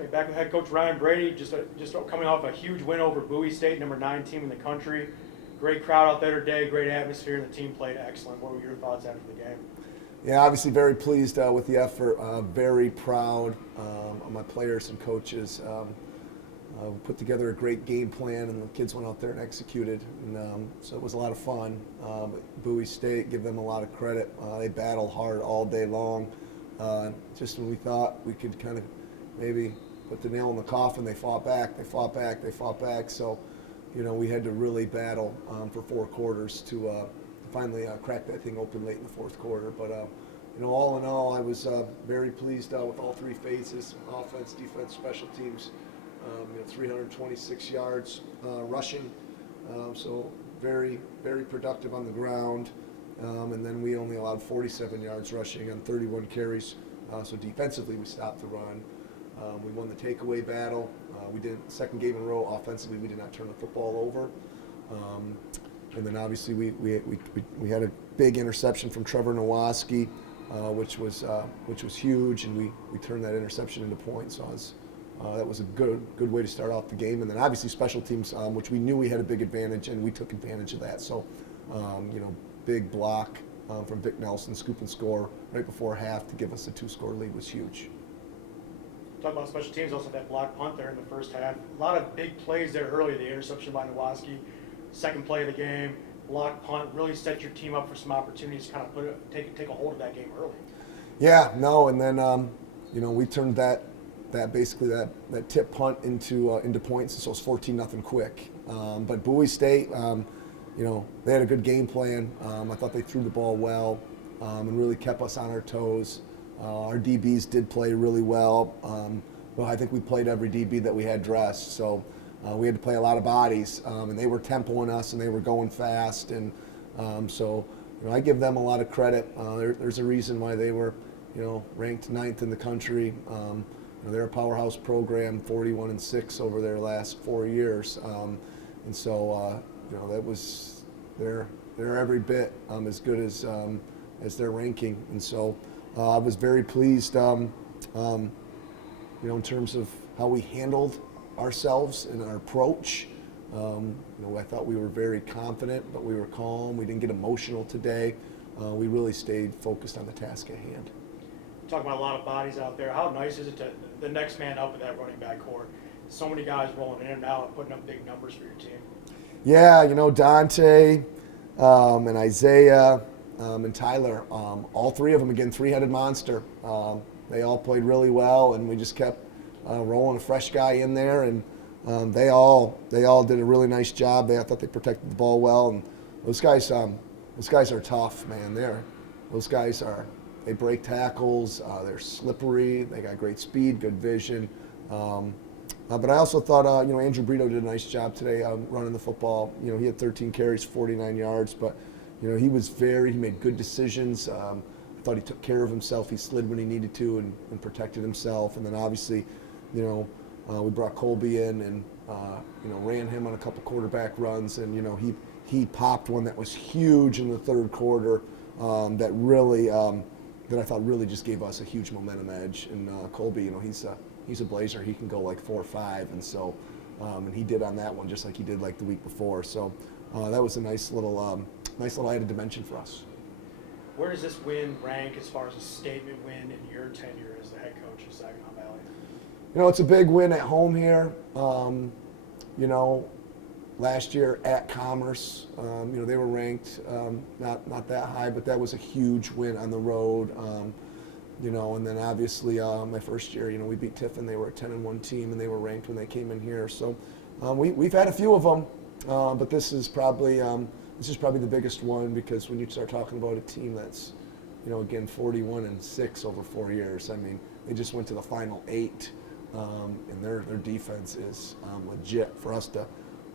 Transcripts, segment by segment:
right, back with head coach Ryan Brady, just coming off a huge win over Bowie State, number 9 team in the country. Great crowd out there today, great atmosphere, and the team played excellent. What were your thoughts after the game? Yeah, obviously very pleased with the effort. Very proud of my players and coaches. We put together a great game plan, and the kids went out there and executed. And so it was a lot of fun. Bowie State, give them a lot of credit. They battled hard all day long. Just when we thought we could kind of maybe put the nail in the coffin, they fought back. They fought back. They fought back. So, we had to really battle for 4 quarters to finally crack that thing open late in the 4th quarter. But all in all, I was very pleased with all 3 phases: offense, defense, special teams. 326 yards rushing, so very, very productive on the ground. And then we only allowed 47 yards rushing on 31 carries. So defensively, we stopped the run. We won the takeaway battle. We did second game in a row. Offensively, we did not turn the football over. And then obviously we had a big interception from Trevor Nowaski, which was huge, and we turned that interception into points. So that was a good way to start off the game. And then obviously special teams, which we knew we had a big advantage, and we took advantage of that. So, big block from Vic Nelson, scoop and score right before half to give us a 2-score lead was huge. Talk about special teams, also that block punt there in the first half. A lot of big plays there early. The interception by Nowaski, second play of the game, block punt, really set your team up for some opportunities to kind of take a hold of that game early. Yeah, no, and then we turned that tip punt into points, so it's 14-0 quick. But Bowie State, they had a good game plan. I thought they threw the ball well and really kept us on our toes. Our DBs did play really well. Well, I think we played every DB that we had dressed, so we had to play a lot of bodies, and they were tempoing us and they were going fast, and so I give them a lot of credit. There's a reason why they were ranked 9th in the country. They're a powerhouse program, 41-6 over their last 4 years, and so that was they're every bit as good as their ranking, and so I was very pleased, in terms of how we handled ourselves and our approach. I thought we were very confident, but we were calm. We didn't get emotional today. We really stayed focused on the task at hand. Talking about a lot of bodies out there. How nice is it to the next man up in that running back core? So many guys rolling in and out and putting up big numbers for your team. Yeah, Dante and Isaiah and Tyler, all 3 of them, again, 3-headed monster. They all played really well, and we just kept rolling a fresh guy in there, and they all did a really nice job. I thought they protected the ball well, and those guys are tough, man. They break tackles. They're slippery. They got great speed, good vision. But I also thought, Andrew Brito did a nice job today running the football. He had 13 carries, 49 yards, but he made good decisions. I thought he took care of himself. He slid when he needed to and protected himself. And then obviously, we brought Colby in and ran him on a couple quarterback runs, and he popped one that was huge in the 3rd quarter that really. That I thought really just gave us a huge momentum edge. And Colby, he's a Blazer. He can go like 4 or 5, and so and he did on that one just like he did like the week before. So that was a nice little added dimension for us. Where does this win rank as far as a statement win in your tenure as the head coach of Saginaw Valley? It's a big win at home here. Last year at Commerce, they were ranked not that high, but that was a huge win on the road. And then obviously my first year, we beat Tiffin. They were a 10-1 team, and they were ranked when they came in here. So we've had a few of them, but this is probably the biggest one, because when you start talking about a team that's, again, 41-6 over 4 years. I mean, they just went to the final 8, and their defense is legit. For us to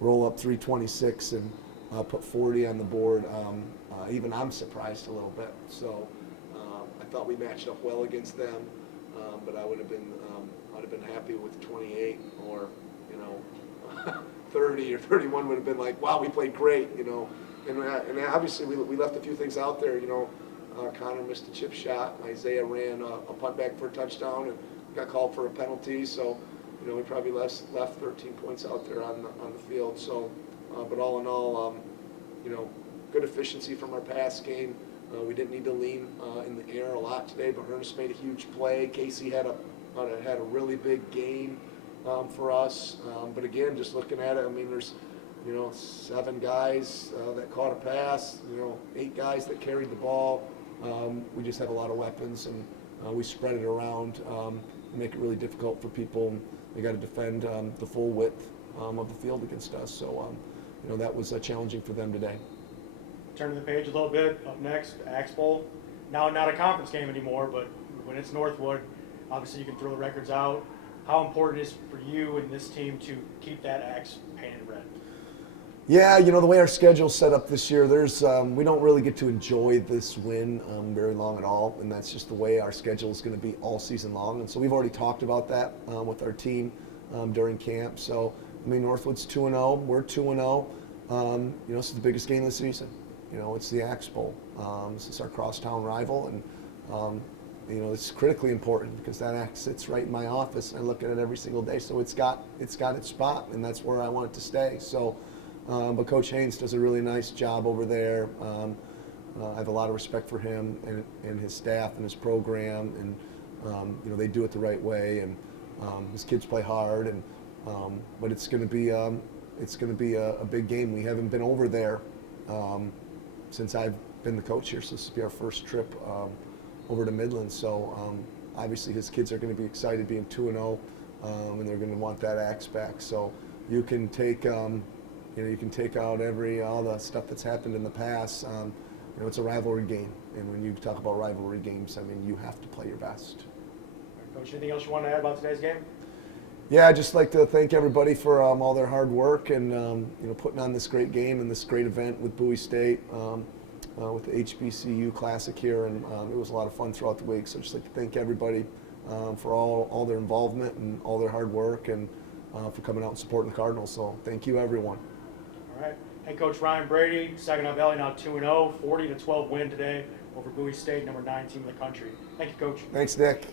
roll up 326 and put 40 on the board, even I'm surprised a little bit. So I thought we matched up well against them, but I would have been happy with 28, or 30 or 31 would have been like, wow, we played great, And obviously we left a few things out there. Connor missed a chip shot. Isaiah ran a punt back for a touchdown, and got called for a penalty, so we probably left 13 points out there on the field. So, but all in all, good efficiency from our pass game. We didn't need to lean in the air a lot today, but Ernest made a huge play. Casey had a really big game for us. But again, just looking at it, I mean, there's 7 guys that caught a pass, 8 guys that carried the ball. We just have a lot of weapons, and we spread it around and make it really difficult for people. They got to defend the full width of the field against us. So, that was challenging for them today. Turning the page a little bit, up next, Axe Bowl. Now not a conference game anymore, but when it's Northwood, obviously you can throw the records out. How important is it for you and this team to keep that Axe painted red? Yeah, the way our schedule's set up this year, we don't really get to enjoy this win very long at all, and that's just the way our schedule is going to be all season long. And so we've already talked about that with our team during camp. So, I mean, Northwood's 2-0, we're 2-0. This is the biggest game of the season. It's the Axe Bowl. This is our crosstown rival, and it's critically important because that axe sits right in my office, and I look at it every single day. So it's got its spot, and that's where I want it to stay. So, but Coach Haynes does a really nice job over there. I have a lot of respect for him and his staff and his program, and they do it the right way, and his kids play hard, and but it's going to be a big game. We haven't been over there since I've been the coach here, so this will be our first trip over to Midland. So obviously his kids are going to be excited being 2-0, and they're going to want that axe back. So you can take you can take out all the stuff that's happened in the past. It's a rivalry game, and when you talk about rivalry games, I mean, you have to play your best. Coach, anything else you want to add about today's game? Yeah, I'd just like to thank everybody for all their hard work and putting on this great game and this great event with Bowie State, with the HBCU Classic here, and it was a lot of fun throughout the week. So I'd just like to thank everybody for all their involvement and all their hard work, and for coming out and supporting the Cardinals. So thank you, everyone. All right. Head coach Ryan Brady, Saginaw Valley now 2-0, 40-12 win today over Bowie State, number 9 team in the country. Thank you, Coach. Thanks, Nick.